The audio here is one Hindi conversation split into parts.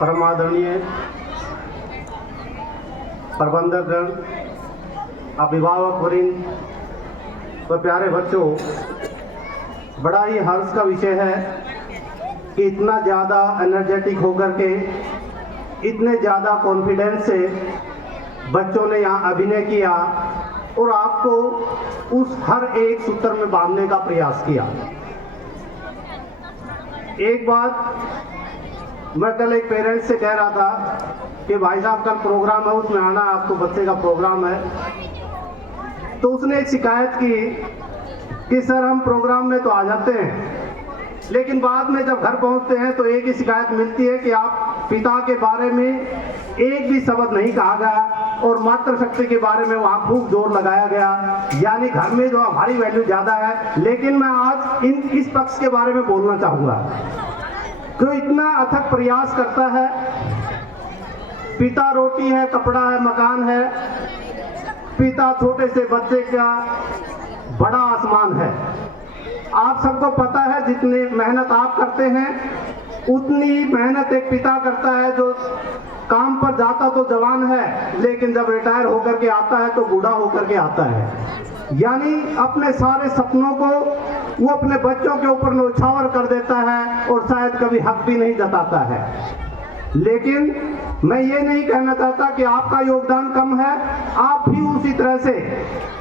परम आदरणीय प्रबंधकगण, अभिभावक वृंद व प्यारे बच्चों, बड़ा ही हर्ष का विषय है कि इतना ज़्यादा एनर्जेटिक होकर के, इतने ज़्यादा कॉन्फिडेंस से बच्चों ने यहाँ अभिनय किया और आपको उस हर एक सूत्र में बांधने का प्रयास किया। एक बात मैं कल एक पेरेंट्स से कह रहा था कि भाई साहब कल प्रोग्राम है, उसमें आना, आपको बच्चे का प्रोग्राम है। तो उसने एक शिकायत की कि सर हम प्रोग्राम में तो आ जाते हैं, लेकिन बाद में जब घर पहुंचते हैं तो एक ही शिकायत मिलती है कि आप पिता के बारे में एक भी शब्द नहीं कहा गया और मातृशक्ति के बारे में वहाँ खूब जोर लगाया गया, यानी घर में जो हमारी वैल्यू ज़्यादा है। लेकिन मैं आज इस पक्ष के बारे में बोलना चाहूँगा जो इतना अथक प्रयास करता है। पिता रोटी है, कपड़ा है, मकान है, पिता छोटे से बच्चे का बड़ा आसमान है। आप सबको पता है जितनी मेहनत आप करते हैं उतनी मेहनत एक पिता करता है जो काम पर जाता तो जवान है, लेकिन जब रिटायर होकर के आता है तो बूढ़ा होकर के आता है। यानी अपने सारे सपनों को वो अपने बच्चों के ऊपर न्यौछावर कर देता है और शायद कभी हक भी नहीं जताता है। लेकिन मैं ये नहीं कहना चाहता कि आपका योगदान कम है, आप भी उसी तरह से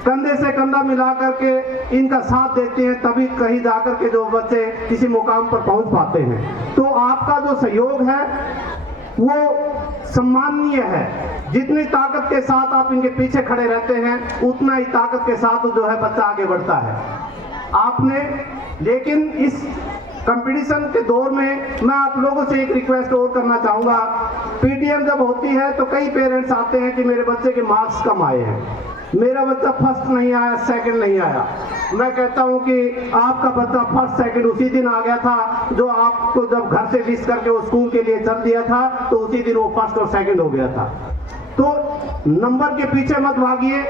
कंधे से कंधा मिला करके इनका साथ देते हैं, तभी कहीं जाकर के जो बच्चे किसी मुकाम पर पहुंच पाते हैं। तो आपका जो सहयोग है वो सम्माननीय है। जितनी ताकत के साथ आप इनके पीछे खड़े रहते हैं उतना ही ताकत के साथ जो है बच्चा आगे बढ़ता है आपने। लेकिन इस कंपटीशन के दौर में मैं आप लोगों से एक रिक्वेस्ट और करना चाहूँगा। पीटीएम जब होती है तो कई पेरेंट्स आते हैं कि मेरे बच्चे के मार्क्स कम आए हैं, मेरा बच्चा फर्स्ट नहीं आया, सेकंड नहीं आया। मैं कहता हूं कि आपका बच्चा फर्स्ट सेकंड उसी दिन आ गया था जो आपको जब घर से विश करके वो स्कूल के लिए चल दिया था, तो उसी दिन वो फर्स्ट और सेकंड हो गया था। तो नंबर के पीछे मत भागिए,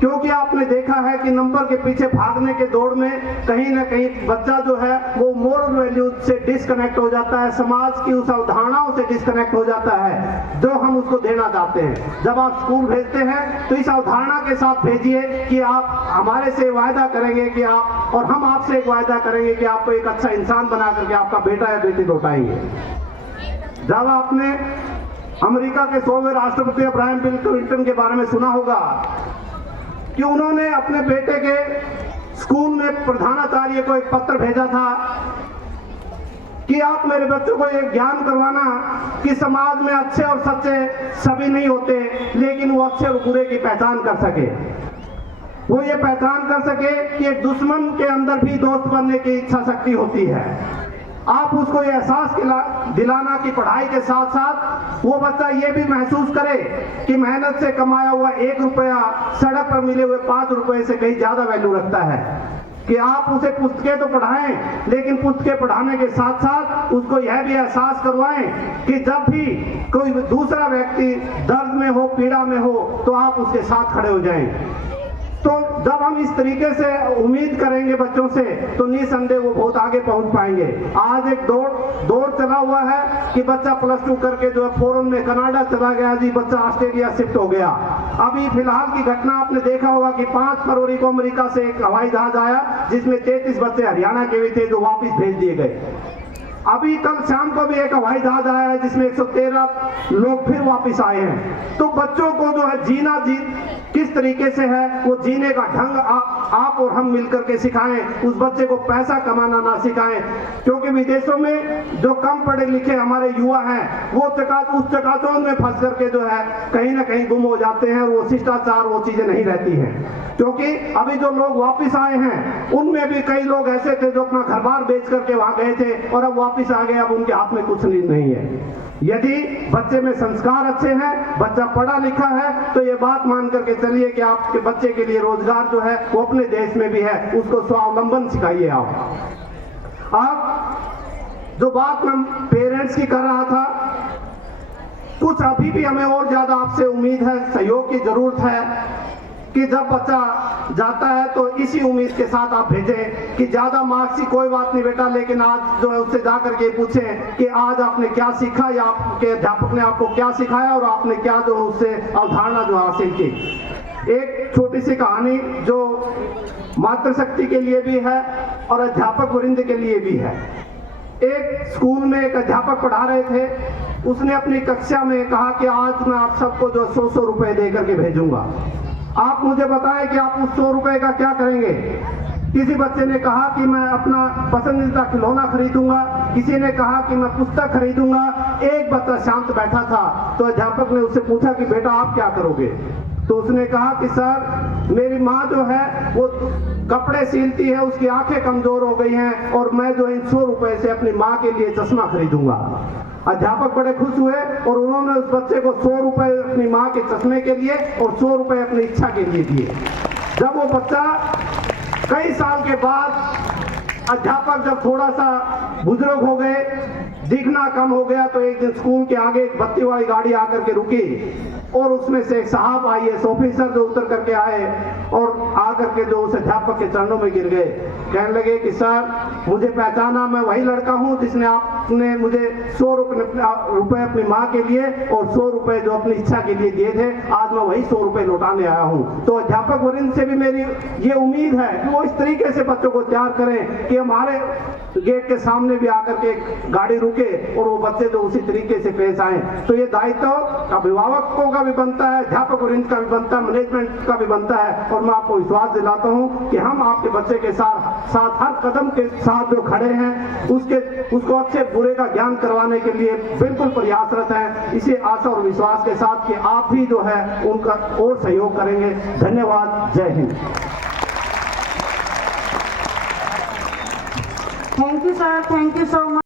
क्योंकि आपने देखा है कि नंबर के पीछे भागने के दौड़ में कहीं ना कहीं बच्चा जो है वो मोरल वैल्यू से डिस्कनेक्ट हो जाता है, समाज की उस अवधारणाओं से डिस्कनेक्ट हो जाता है जो हम उसको देना चाहते हैं। जब आप स्कूल भेजते हैं तो इस अवधारणा के साथ भेजिए कि आप हमारे से वायदा करेंगे कि आप, और हम आपसे एक वायदा करेंगे कि आपको एक अच्छा इंसान बना करके आपका बेटा या बेटी लौटाएंगे। जब आपने अमेरिका के 100वें राष्ट्रपति अब्राहम लिंकन के बारे में सुना होगा कि उन्होंने अपने बेटे के स्कूल में प्रधानाचार्य को एक पत्र भेजा था कि आप मेरे बच्चों को एक ज्ञान करवाना कि समाज में अच्छे और सच्चे सभी नहीं होते, लेकिन वो अच्छे और बुरे की पहचान कर सके। वो ये पहचान कर सके कि एक दुश्मन के अंदर भी दोस्त बनने की इच्छा शक्ति होती है। आप उसको ये एहसास दिलाना कि पढ़ाई के साथ साथ वो बच्चा ये भी महसूस करे कि मेहनत से कमाया हुआ 1 रुपया सड़क पर मिले हुए 5 रुपए से कहीं ज्यादा वैल्यू रखता है। कि आप उसे पुस्तकें तो पढ़ाएं, लेकिन पुस्तकें पढ़ाने के साथ साथ उसको यह भी एहसास करवाएं कि जब भी कोई दूसरा व्यक्ति दर्द में हो, पीड़ा में हो, तो आप उसके साथ खड़े हो जाएं। तो जब हम इस तरीके से उम्मीद करेंगे बच्चों से तो निसंदेह वो बहुत आगे पहुंच पाएंगे। आज एक दौर चला हुआ है कि बच्चा +2 करके जो है फॉरेन में कनाडा चला गया जी, बच्चा ऑस्ट्रेलिया शिफ्ट हो गया। अभी फिलहाल की घटना आपने देखा होगा कि 5 फरवरी को अमेरिका से एक हवाई जहाज आया जिसमें 33 बच्चे हरियाणा के भी थे जो वापिस भेज दिए गए। अभी कल शाम को भी एक हवाई जहाज आया है जिसमें 113 लोग फिर वापस आए हैं। तो बच्चों को जो है जीना किस तरीके से है वो जीने का ढंग आप और हम मिलकर के सिखाएं। उस बच्चे को पैसा कमाना ना सिखाएं, क्योंकि विदेशों में जो कम पढ़े लिखे हमारे युवा हैं वो उस चकाचौंध में फंस करके जो है कहीं ना कहीं गुम हो जाते हैं। वो शिष्टाचार वो चीजें नहीं रहती हैं, क्योंकि अभी जो लोग वापस आए हैं उनमें भी कई लोग ऐसे थे जो अपना घर बार बेच करके वहां गए थे और अब वापस आ गए, अब उनके हाथ में कुछ नहीं है। यदि बच्चे में संस्कार अच्छे हैं, बच्चा पढ़ा लिखा है, तो ये बात मान करके चलिए कि आपके बच्चे के लिए रोजगार जो है वो अपने देश में भी है, उसको स्वावलंबन सिखाइए। आप जो बात मैं पेरेंट्स की कर रहा था, कुछ अभी भी हमें और ज्यादा आपसे उम्मीद है, सहयोग की जरूरत है। कि जब बच्चा जाता है तो इसी उम्मीद के साथ आप भेजें कि ज्यादा मार्क्स की कोई बात नहीं बेटा, लेकिन आज जो है उससे जा करके पूछें कि आज आपने क्या सीखा या आपके अध्यापक ने आपको क्या सिखाया और आपने क्या जो है उससे अवधारणा जो हासिल की। एक छोटी सी कहानी जो मातृशक्ति के लिए भी है और अध्यापक वृंद के लिए भी है। एक स्कूल में एक अध्यापक पढ़ा रहे थे, उसने अपनी कक्षा में कहा कि आज मैं आप सबको जो 100 रुपए दे करके भेजूंगा, आप मुझे बताएं कि आप उस 100 रुपए का क्या करेंगे। किसी बच्चे ने कहा कि मैं अपना पसंदीदा खिलौना खरीदूंगा, किसी ने कहा कि मैं पुस्तक खरीदूंगा। एक बच्चा शांत बैठा था तो अध्यापक ने उससे पूछा कि बेटा आप क्या करोगे। तो उसने कहा कि सर मेरी माँ जो है वो कपड़े सिलती है, उसकी आंखें कमजोर हो गई हैं और मैं जो इन 100 रुपए से अपनी माँ के लिए चश्मा खरीदूंगा। अध्यापक बड़े खुश हुए और उन्होंने उस बच्चे को 100 रुपए अपनी माँ के चश्मे के लिए और 100 रुपए अपनी इच्छा के लिए दिए। जब वो बच्चा कई साल के बाद अध्यापक जब थोड़ा सा बुजुर्ग हो गए, दिखना कम हो गया, तो एक दिन स्कूल के आगे एक बत्ती वाली गाड़ी आकर के रुकी और उसमें से एक साहब IAS ऑफिसर जो उतर करके आए और आकर के जो उस अध्यापक के चरणों में गिर गए। कहने लगे कि सर मुझे पहचाना, मैं वही लड़का हूं जिसने आपने मुझे 100 रुपए अपनी माँ के लिए और 100 रुपए जो अपनी इच्छा के लिए दिए थे, आज मैं वही 100 रुपए लौटाने आया हूं। तो अध्यापक वरिंद से भी मेरी ये उम्मीद है कि वो इस तरीके से बच्चों को तैयार करें कि हमारे गेट के सामने भी आकर के गाड़ी रुके और वो बच्चे जो उसी तरीके से पेश आए। तो ये दायित्व अभिभावकों का भी बनता है, अध्यापक वृंद का भी बनता है, मैनेजमेंट का भी बनता है। और मैं आपको विश्वास दिलाता हूं कि हम आपके बच्चे के साथ हर कदम के साथ जो खड़े हैं उसको अच्छे बुरे का ज्ञान करवाने के लिए बिल्कुल प्रयासरत हैं। इसी आशा और विश्वास के साथ कि आप भी जो है उनका और सहयोग करेंगे। धन्यवाद। जय Hind. Thank you sir, thank you so much.